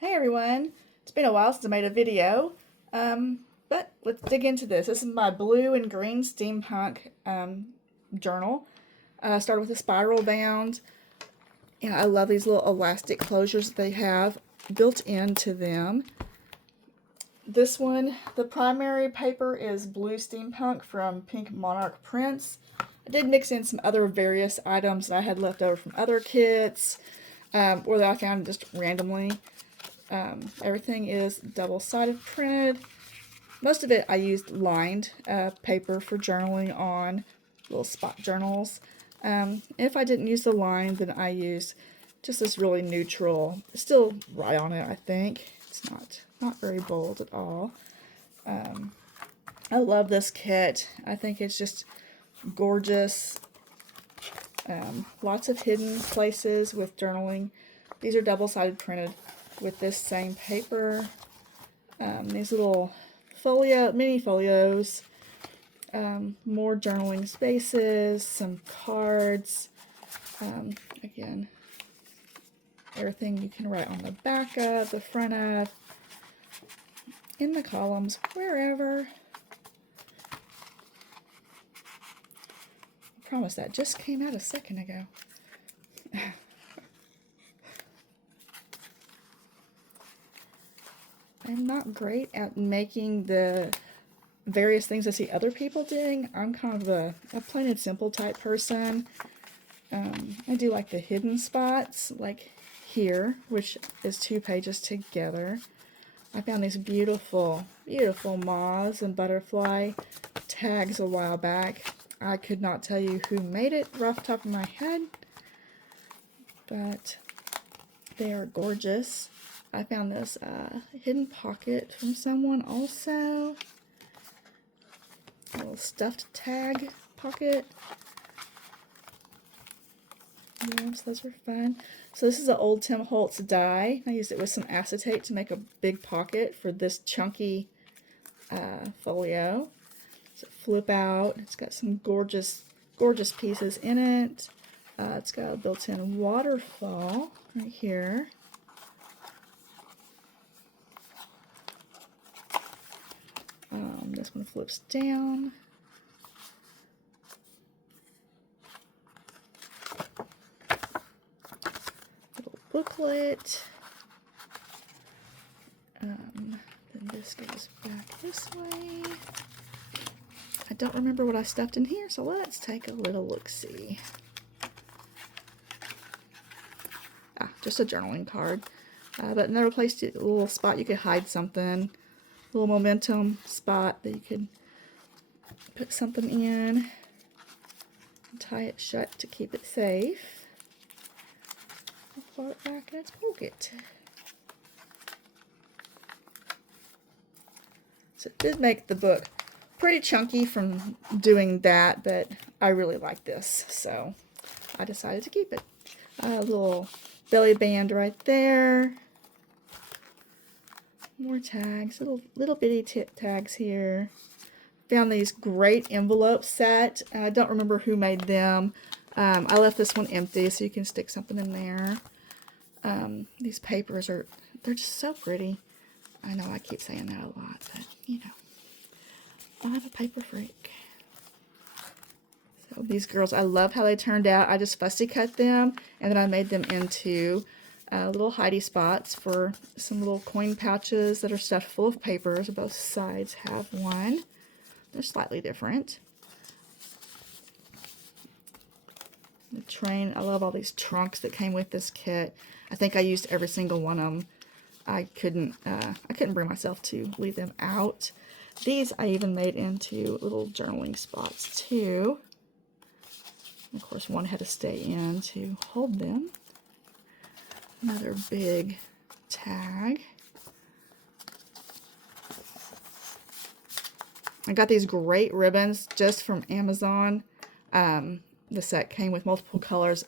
Hey everyone, it's been a while since I made a video, but let's dig into this. This is my blue and green steampunk journal. Started with a spiral bound, and I love these little elastic closures that they have built into them. This one, the primary paper is blue steampunk from Pink Monarch Prints. I did mix in some other various items that I had left over from other kits, or that I found just randomly. Everything is double-sided printed. Most of it I used lined paper for journaling on, little spot journals. If I didn't use the line, then I used just this really neutral, still right on it, I think. It's not very bold at all. I love this kit. I think it's just gorgeous. Lots of hidden places with journaling. These are double-sided printed with this same paper. These little mini folios, more journaling spaces, some cards. Again, everything you can write on the back of, the front of, in the columns, wherever. I promise that just came out a second ago. I'm not great at making the various things I see other people doing. I'm kind of a plain and simple type person. I do like the hidden spots, like here, which is 2 pages together. I found these beautiful, beautiful moths and butterfly tags a while back. I could not tell you who made it right off the top of my head, but they are gorgeous. I found this hidden pocket from someone also. A little stuffed tag pocket. Yes, those are fun. So this is an old Tim Holtz die. I used it with some acetate to make a big pocket for this chunky folio. So flip out. It's got some gorgeous, gorgeous pieces in it. It's got a built-in waterfall right here. This one flips down. Little booklet. Then this goes back this way. I don't remember what I stuffed in here, so let's take a little look-see. Just a journaling card. But another place, a little spot you could hide something. Little momentum spot that you could put something in, tie it shut to keep it safe. I'll pull it back in its pocket. So it did make the book pretty chunky from doing that, but I really like this, so I decided to keep it. A little belly band right there. More tags, little bitty tip tags here. Found these great envelope set. I don't remember who made them. I left this one empty so you can stick something in there. These papers they're just so pretty. I know I keep saying that a lot, but you know, I'm a paper freak. So these girls, I love how they turned out. I just fussy cut them and then I made them into little hidey spots for some little coin pouches that are stuffed full of papers. Both sides have one. They're slightly different. The train, I love all these trunks that came with this kit. I think I used every single one of them. I couldn't bring myself to leave them out. These I even made into little journaling spots too. And of course, one had to stay in to hold them. Another big tag. I got these great ribbons just from Amazon. The set came with multiple colors.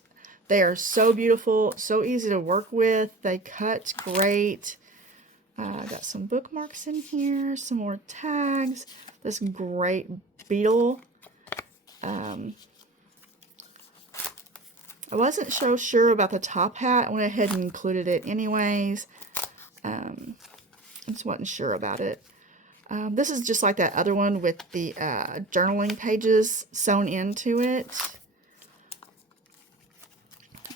They are so beautiful, so easy to work with. They cut great. I got some bookmarks in here, some more tags. This great beetle. I wasn't so sure about the top hat. I went ahead and included it anyways. I just wasn't sure about it. This is just like that other one with the journaling pages sewn into it.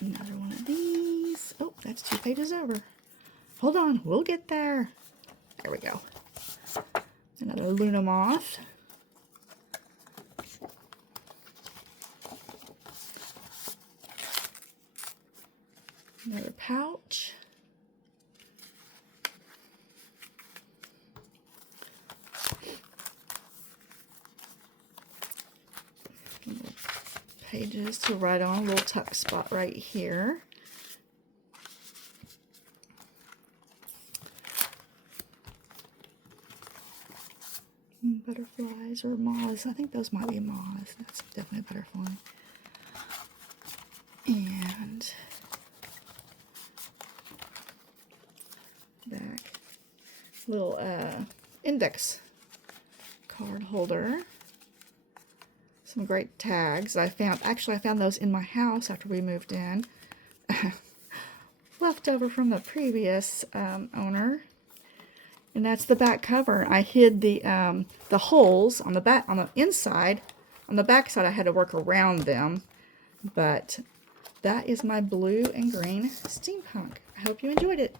Another one of these. Oh, that's 2 pages over. Hold on, we'll get there. There we go. Another Luna moth. Another pouch. Pages to write on, a little tuck spot right here. Butterflies or moths. I think those might be moths. That's definitely a butterfly. And back, little index card holder. Some great tags I found. Actually, I found those in my house after we moved in. Left over from the previous owner. And that's the back cover. I hid the holes on the back, on the inside. On the back side, I had to work around them. But that is my blue and green steampunk. I hope you enjoyed it.